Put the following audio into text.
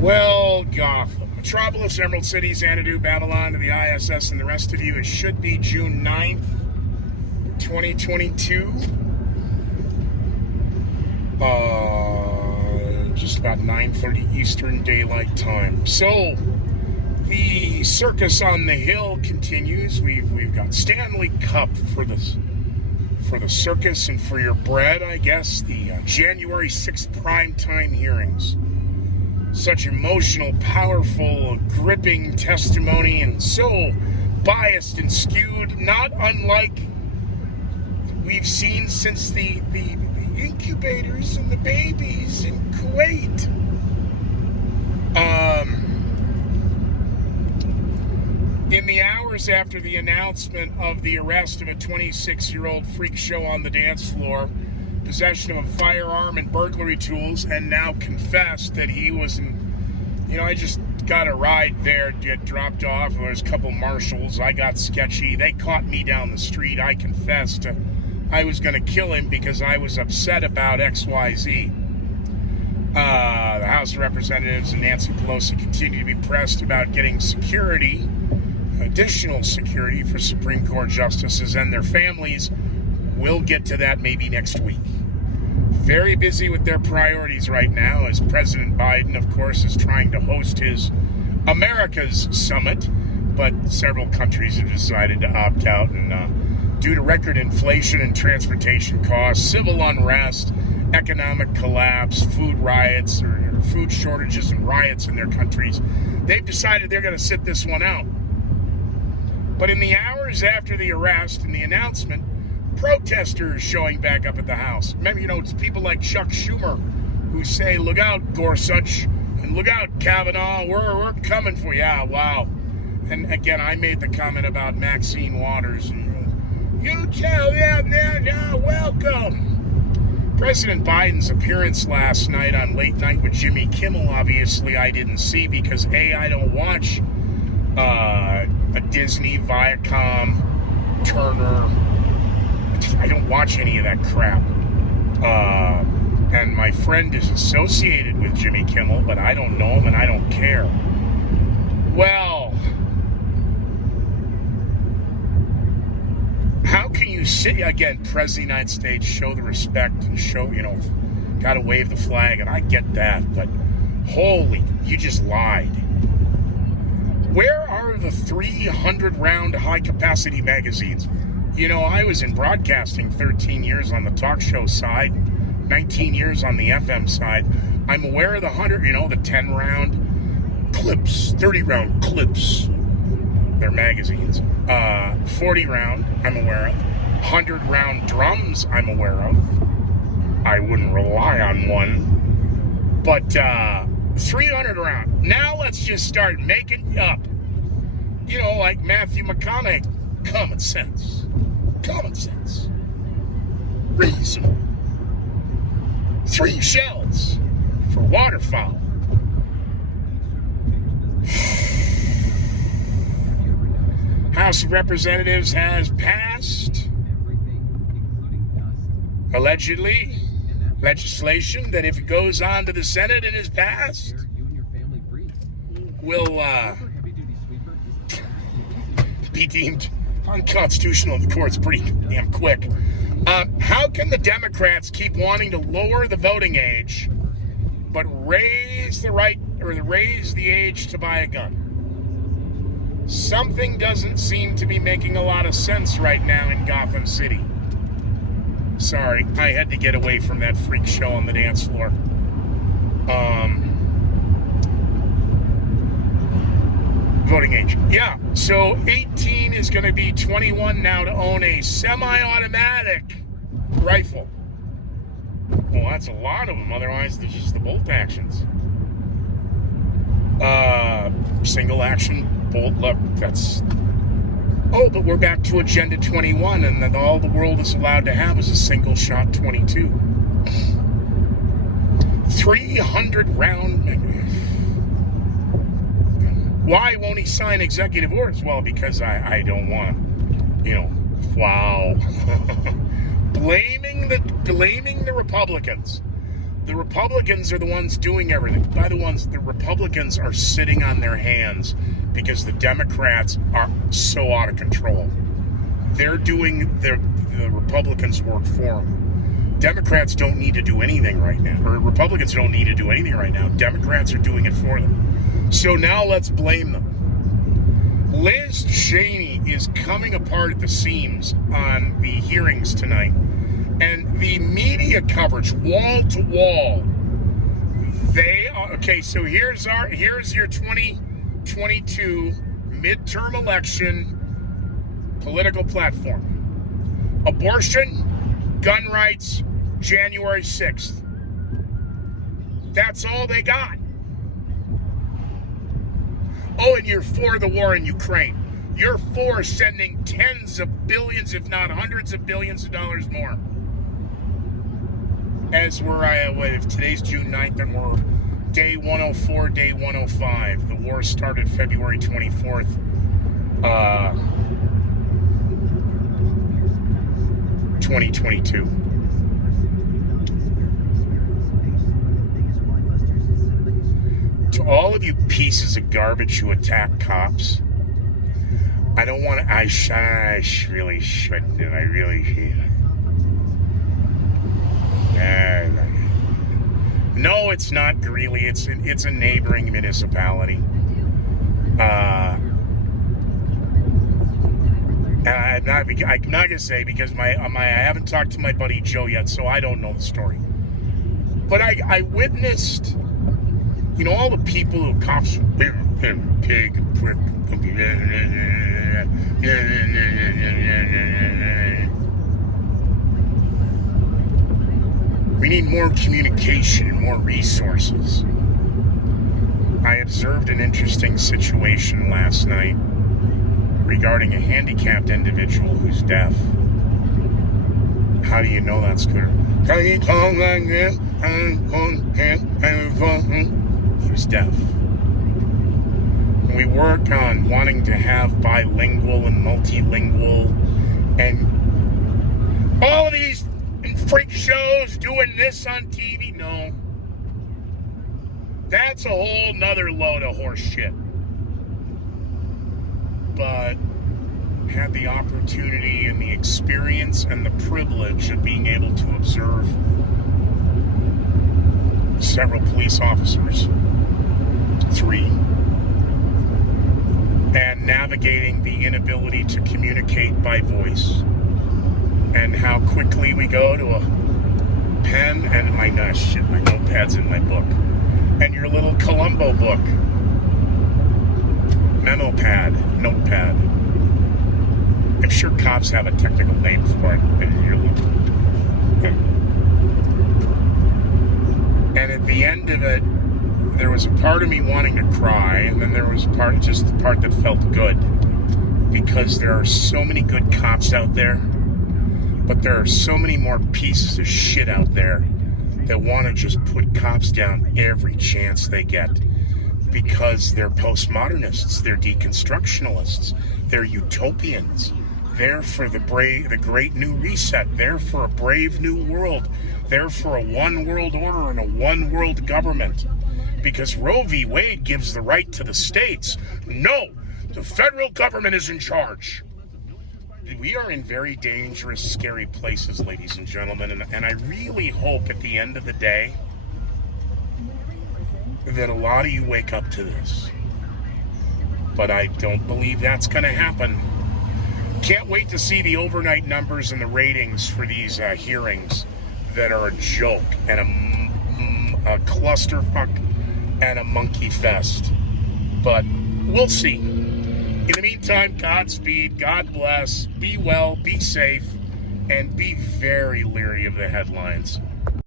Well, Gotham, Metropolis, Emerald City, Xanadu, Babylon, to the ISS, and the rest of you, it should be June 9th, 2022. Just about 9:30 Eastern Daylight Time. So, the circus on the hill continues. We've got Stanley Cup for the circus and for your bread, I guess. The January 6th primetime hearings. Such emotional, powerful, gripping testimony, and so biased and skewed, not unlike we've seen since the incubators and the babies in Kuwait. In the hours after the announcement of the arrest of a 26-year-old freak show on the dance floor, possession of a firearm and burglary tools, and now confessed that he was I just got a ride there, get dropped off. There was a couple marshals. I got sketchy. They caught me down the street. I confessed I was going to kill him because I was upset about XYZ. The House of Representatives and Nancy Pelosi continue to be pressed about getting security, additional security for Supreme Court justices and their families. We'll get to that maybe next week. Very busy with their priorities right now, as President Biden, of course, is trying to host his America's Summit, but several countries have decided to opt out, and due to record inflation and transportation costs, civil unrest, economic collapse, food riots, or food shortages and riots in their countries, they've decided they're going to sit this one out. But in the hours after the arrest and the announcement, protesters showing back up at the House. Remember, it's people like Chuck Schumer who say, "Look out, Gorsuch," and "Look out, Kavanaugh, we're coming for you." Yeah, wow. And again, I made the comment about Maxine Waters. And, you tell them they're welcome. President Biden's appearance last night on Late Night with Jimmy Kimmel, obviously I didn't see because A, I don't watch a Disney, Viacom, Turner. I don't watch any of that crap. And my friend is associated with Jimmy Kimmel, but I don't know him and I don't care. Well, how can you sit, again, President of the United States, show the respect and show, gotta wave the flag, and I get that, but holy, you just lied. Where are the 300-round high-capacity magazines? I was in broadcasting 13 years on the talk show side, 19 years on the FM side. I'm aware of the 100, the 10-round clips, 30-round clips. They're magazines. 40-round, I'm aware of. 100-round drums, I'm aware of. I wouldn't rely on one. But 300-round. Now let's just start making up. Like Matthew McConaughey. Common sense. Common sense. Reason. 3 shells for waterfowl. House of Representatives has passed, allegedly, legislation that if it goes on to the Senate and is passed, will be deemed unconstitutional in the courts pretty damn quick. How can the Democrats keep wanting to lower the voting age, but raise the age to buy a gun? Something doesn't seem to be making a lot of sense right now in Gotham City. Sorry, I had to get away from that freak show on the dance floor. Voting age. Yeah, so 18 is going to be 21 now to own a semi-automatic rifle. Well, that's a lot of them. Otherwise, there's just the bolt actions. Single action bolt. Look, that's... Oh, but we're back to Agenda 21, and then all the world is allowed to have is a single-shot 22. 300-round... Why won't he sign executive orders? Well, because I don't want, wow. blaming the Republicans. The Republicans are the ones doing everything. The Republicans are sitting on their hands because the Democrats are so out of control. They're doing the Republicans' work for them. Democrats don't need to do anything right now, or Republicans don't need to do anything right now. Democrats are doing it for them. So now let's blame them. Liz Cheney is coming apart at the seams on the hearings tonight. And the media coverage, wall to wall, they are, okay, so here's your 2022 midterm election political platform. Abortion, gun rights, January 6th. That's all they got. Oh, and you're for the war in Ukraine. You're for sending tens of billions, if not hundreds of billions of dollars more. As we're, if today's June 9th, and we're day 104, day 105. The war started February 24th. 2022. To all of you pieces of garbage who attack cops, I don't want to, I really shouldn't, and I really hate it. No, it's not Greeley. It's a neighboring municipality. I'm not gonna say because I haven't talked to my buddy Joe yet, so I don't know the story. But I witnessed, all the people who cops pig prick. We need more communication and more resources. I observed an interesting situation last night regarding a handicapped individual who's deaf. How do you know that, Scooter? He was deaf. We work on wanting to have bilingual and multilingual and all of these freak shows doing this on TV. No. That's a whole nother load of horse shit. But had the opportunity and the experience and the privilege of being able to observe several police officers, 3, and navigating the inability to communicate by voice, and how quickly we go to a pen and my notepad's in my book, and your little Columbo book, memo pad, notepad. I'm sure cops have a technical name for it. And at the end of it, there was a part of me wanting to cry, and then there was the part that felt good, because there are so many good cops out there, but there are so many more pieces of shit out there that want to just put cops down every chance they get, because they're postmodernists, they're deconstructionalists, they're utopians. They're for the great new reset. They're for a brave new world. They're for a one world order and a one world government. Because Roe v. Wade gives the right to the states. No, the federal government is in charge. We are in very dangerous, scary places, ladies and gentlemen. And I really hope at the end of the day that a lot of you wake up to this. But I don't believe that's going to happen. Can't wait to see the overnight numbers and the ratings for these hearings that are a joke and a clusterfuck and a monkey fest. But we'll see. In the meantime, Godspeed, God bless, be well, be safe, and be very leery of the headlines.